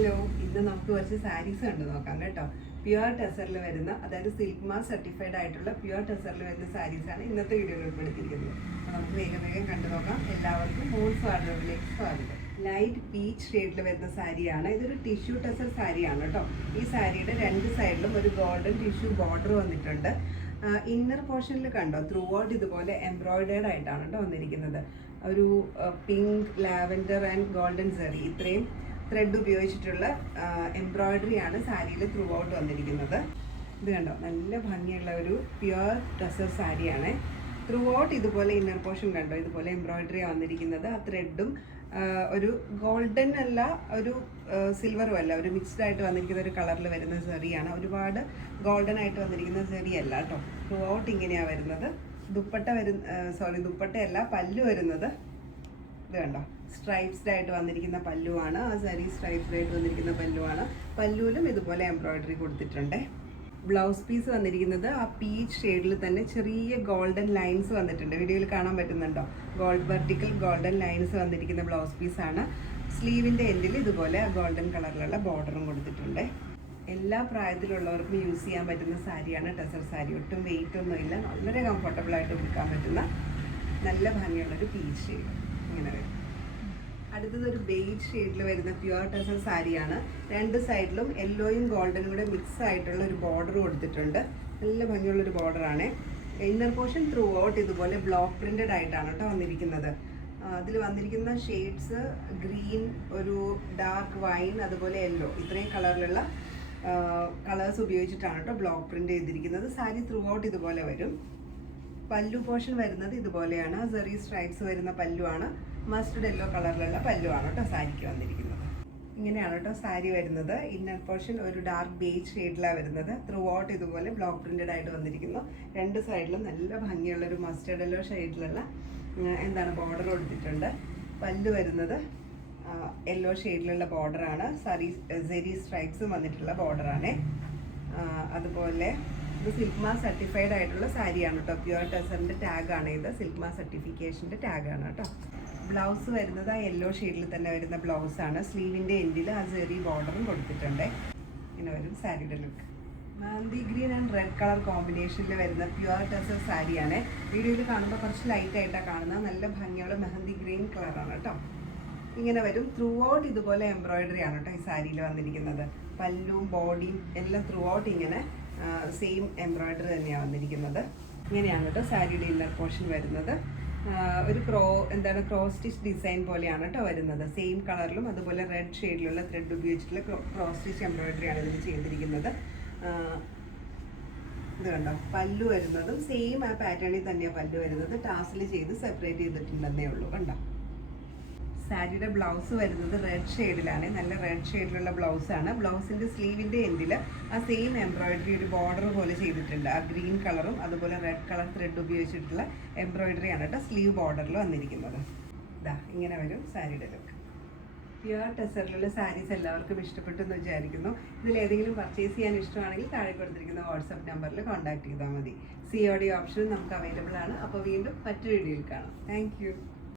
Hello, ഇന്ന് നമുക്ക് കുറച്ച് സാരീസ് കണ്ടു നോക്കാം കേട്ടോ. പ്യുവർ ടെസറിൽ വരുന്ന, അതായത് സിൽക്ക് മാർക്ക് സർട്ടിഫൈഡ് ആയിട്ടുള്ള പ്യുവർ ടെസറിൽ വരുന്ന സാരീസാണ് ഇന്നത്തെ വീഡിയോയിൽ ഉൾപ്പെടുത്തിയിരിക്കുന്നത്. അപ്പോൾ നമുക്ക് വേഗം വേഗം കണ്ടു നോക്കാം. എല്ലാവർക്കും മോൾസ് വാർഡ്രോബിലേക്ക് സ്വാഗതം. ലൈറ്റ് പീച്ച് ഷെയ്ഡിൽ വരുന്ന സാരിയാണ്. ഇതൊരു ടിഷ്യൂ ടെസർ സാരിയാണ് കേട്ടോ. ഈ സാരിയുടെ രണ്ട് സൈഡിലും ഒരു ഗോൾഡൻ ടിഷ്യൂ ബോർഡർ വന്നിട്ടുണ്ട്. ഇന്നർ പോർഷനിൽ കണ്ടോ, ത്രൂ ഔട്ട് ഇതുപോലെ എംബ്രോയിഡേർഡ് ആയിട്ടാണ് കേട്ടോ വന്നിരിക്കുന്നത്. ഒരു പിങ്ക്, ലാവൻഡർ ആൻഡ് ഗോൾഡൻ സെറി, ഇത്രയും ത്രെഡ് ഉപയോഗിച്ചിട്ടുള്ള എംബ്രോയിഡറിയാണ് സാരിയിൽ ത്രൂ ഔട്ട് വന്നിരിക്കുന്നത്. ഇത് കണ്ടോ, നല്ല ഭംഗിയുള്ള ഒരു പ്യുവർ ടെസർ സാരിയാണ്. ത്രൂ ഔട്ട് ഇതുപോലെ ഇന്നർ പോർഷൻ കണ്ടോ, ഇതുപോലെ എംബ്രോയിഡറിയാണ് വന്നിരിക്കുന്നത്. ആ ത്രെഡും ഒരു ഗോൾഡൻ അല്ല, ഒരു സിൽവറും അല്ല, ഒരു മിക്സ്ഡ് ആയിട്ട് വന്നിരിക്കുന്ന ഒരു കളറിൽ വരുന്ന സെറിയാണ്. ഒരുപാട് ഗോൾഡൻ ആയിട്ട് വന്നിരിക്കുന്ന സെറി അല്ല കേട്ടോ. ത്രൂ ഔട്ട് ഇങ്ങനെയാണ് വരുന്നത്. ദുപ്പട്ടയല്ല, പല്ലു വരുന്നത് ഇത് കണ്ടോ, സ്ട്രൈപ്സ്ഡ് ആയിട്ട് വന്നിരിക്കുന്ന പല്ലുവാണ്. ആ സാരി സ്ട്രൈപ്സ്ഡ് ആയിട്ട് വന്നിരിക്കുന്ന പല്ലുവാണ്. പല്ലുവിലും ഇതുപോലെ എംബ്രോയിഡറി കൊടുത്തിട്ടുണ്ട്. ബ്ലൗസ് പീസ് വന്നിരിക്കുന്നത് ആ പീച്ച് ഷെയ്ഡിൽ തന്നെ ചെറിയ ഗോൾഡൻ ലൈൻസ് വന്നിട്ടുണ്ട്. വീഡിയോയിൽ കാണാൻ പറ്റുന്നുണ്ടോ, വെർട്ടിക്കൽ ഗോൾഡൻ ലൈൻസ് വന്നിരിക്കുന്ന ബ്ലൗസ് പീസാണ്. സ്ലീവിൻ്റെ എൻഡിൽ ഇതുപോലെ ഗോൾഡൻ കളറിലുള്ള ബോർഡറും കൊടുത്തിട്ടുണ്ട്. എല്ലാ പ്രായത്തിലുള്ളവർക്കും യൂസ് ചെയ്യാൻ പറ്റുന്ന സാരിയാണ് ടെസർ സാരി. ഒട്ടും വെയിറ്റ് ഒന്നുമില്ല, വളരെ കംഫർട്ടബിളായിട്ട് ഉടുക്കാൻ പറ്റുന്ന നല്ല ഭംഗിയുള്ളൊരു പീച്ച് ഷെയ്ഡ് ഇങ്ങനെ വരും. അടുത്തത് ഒരു ബേജ് ഷെയ്ഡിൽ വരുന്ന പ്യുവർ ടെസർ സാരിയാണ്. രണ്ട് സൈഡിലും യെല്ലോയും ഗോൾഡനും കൂടെ മിക്സ് ആയിട്ടുള്ള ഒരു ബോർഡർ കൊടുത്തിട്ടുണ്ട്. നല്ല ഭംഗിയുള്ളൊരു ബോർഡറാണ്. ഇന്നർ പോർഷൻ ത്രൂ ഔട്ട് ഇതുപോലെ ബ്ലോക്ക് പ്രിന്റഡ് ആയിട്ടാണ് കേട്ടോ വന്നിരിക്കുന്നത്. അതിൽ വന്നിരിക്കുന്ന ഷെയ്ഡ്സ് ഗ്രീൻ, ഒരു ഡാർക്ക് വൈൻ, അതുപോലെ യെല്ലോ, ഇത്രയും കളറിലുള്ള കളേഴ്സ് ഉപയോഗിച്ചിട്ടാണ് കേട്ടോ ബ്ലോക്ക് പ്രിന്റ് ചെയ്തിരിക്കുന്നത്. സാരി ത്രൂ ഔട്ട് ഇതുപോലെ വരും. പല്ലു പോർഷൻ വരുന്നത് ഇതുപോലെയാണ്. സെറി സ്ട്രൈപ്സ് വരുന്ന പല്ലുവാണ്. മസ്റ്റർഡ് യെല്ലോ കളറിലുള്ള പല്ലുവാണ് കേട്ടോ സാരിക്ക് വന്നിരിക്കുന്നത്. ഇങ്ങനെയാണ് കേട്ടോ സാരി വരുന്നത്. ഇന്നർ പോർഷൻ ഒരു ഡാർക്ക് ബേജ് ഷെയ്ഡിലാണ് വരുന്നത്. ത്രൂ ഔട്ട് ഇതുപോലെ ബ്ലോക്ക് പ്രിന്റഡ് ആയിട്ട് വന്നിരിക്കുന്നു. രണ്ട് സൈഡിലും നല്ല ഭംഗിയുള്ളൊരു മസ്റ്റർഡ് യെല്ലോ ഷെയ്ഡിലുള്ള ബോർഡർ കൊടുത്തിട്ടുണ്ട്. പല്ലു വരുന്നത് യെല്ലോ ഷെയ്ഡിലുള്ള ബോർഡറാണ്. സെറി സ്ട്രൈപ്സും വന്നിട്ടുള്ള ബോർഡറാണ്. അതുപോലെ ഇത് സിൽക്ക് മാർക്ക് സർട്ടിഫൈഡ് ആയിട്ടുള്ള സാരിയാണ് കേട്ടോ. പ്യുവർ ടെസറിൻ്റെ ടാഗാണ് ഇത്. സിൽക്ക് മാർക്ക് സർട്ടിഫിക്കേഷൻ്റെ ടാഗാണ് കേട്ടോ. ബ്ലൗസ് വരുന്നത് ആ യെല്ലോ ഷെയ്ഡിൽ തന്നെ വരുന്ന ബ്ലൗസാണ്. സ്ലീവിൻ്റെ എൻഡിൽ ആ സെറി ബോർഡറും കൊടുത്തിട്ടുണ്ട്. ഇങ്ങനെ വരും സാരിയുടെ look. Mehndi green and red colour കോമ്പിനേഷനിൽ വരുന്ന പ്യുവർ ടെസർ സാരിയാണ്. വീഡിയോയിൽ കാണുമ്പോൾ കുറച്ച് ലൈറ്റായിട്ടാണ് കാണുന്നത്. നല്ല ഭംഗിയുള്ള മെഹന്തി ഗ്രീൻ കളറാണ് കേട്ടോ. ഇങ്ങനെ വരും. ത്രൂ ഔട്ട് ഇതുപോലെ എംബ്രോയിഡറി ആണ് കേട്ടോ ഈ സാരിയിൽ വന്നിരിക്കുന്നത്. പല്ലും ബോഡിയും എല്ലാം ത്രൂ ഔട്ട് ഇങ്ങനെ സെയിം എംബ്രോയിഡറി തന്നെയാണ് വന്നിരിക്കുന്നത്. ഇങ്ങനെയാണ് കേട്ടോ സാരിയുടെ ഇന്നർ പോർഷൻ വരുന്നത്. ഒരു ക്രോസ് സ്റ്റിച്ച് ഡിസൈൻ പോലെയാണ് കേട്ടോ വരുന്നത്. സെയിം കളറിലും അതുപോലെ റെഡ് ഷെയ്ഡിലുള്ള ത്രെഡ് ഉപയോഗിച്ചിട്ടുള്ള ക്രോസ് സ്റ്റിച്ച് എംബ്രോയിഡറിയാണ് ഇതിൽ ചെയ്തിരിക്കുന്നത്. ഇത് കണ്ടോ, പല്ലു വരുന്നതും സെയിം ആ പാറ്റേണിൽ തന്നെയാണ് പല്ലു വരുന്നത്. ടാസിൽ ചെയ്ത് സെപ്പറേറ്റ് ചെയ്തിട്ടുണ്ടെന്നേ ഉള്ളൂ. കണ്ടോ, സാരിയുടെ ബ്ലൗസ് വരുന്നത് റെഡ് ഷെയ്ഡിലാണ്. നല്ല റെഡ് ഷെയ്ഡിലുള്ള ബ്ലൗസാണ്. ബ്ലൗസിൻ്റെ സ്ലീവിൻ്റെ എൻഡിൽ ആ സെയിം എംബ്രോയിഡറി ഒരു ബോർഡർ പോലെ ചെയ്തിട്ടുണ്ട്. ആ ഗ്രീൻ കളറും അതുപോലെ റെഡ് കളർ ത്രെഡ് ഉപയോഗിച്ചിട്ടുള്ള എംബ്രോയിഡറിയാണ് കേട്ടോ സ്ലീവ് ബോർഡറിൽ വന്നിരിക്കുന്നത്. ഇതാ ഇങ്ങനെ വരും സാരിയുടെ ലുക്ക്. പ്യുവർ ടെസറിലുള്ള സാരീസ് എല്ലാവർക്കും ഇഷ്ടപ്പെട്ടു എന്ന് വിചാരിക്കുന്നു. ഇതിലേതെങ്കിലും പർച്ചേസ് ചെയ്യാൻ ഇഷ്ടമാണെങ്കിൽ താഴെ കൊടുത്തിരിക്കുന്ന വാട്സപ്പ് നമ്പറിൽ കോൺടാക്ട് ചെയ്താൽ മതി. COD ഓപ്ഷൻ നമുക്ക് അവൈലബിൾ ആണ്. അപ്പോൾ വീണ്ടും മറ്റൊരു വീഡിയോയിൽ കാണാം. താങ്ക്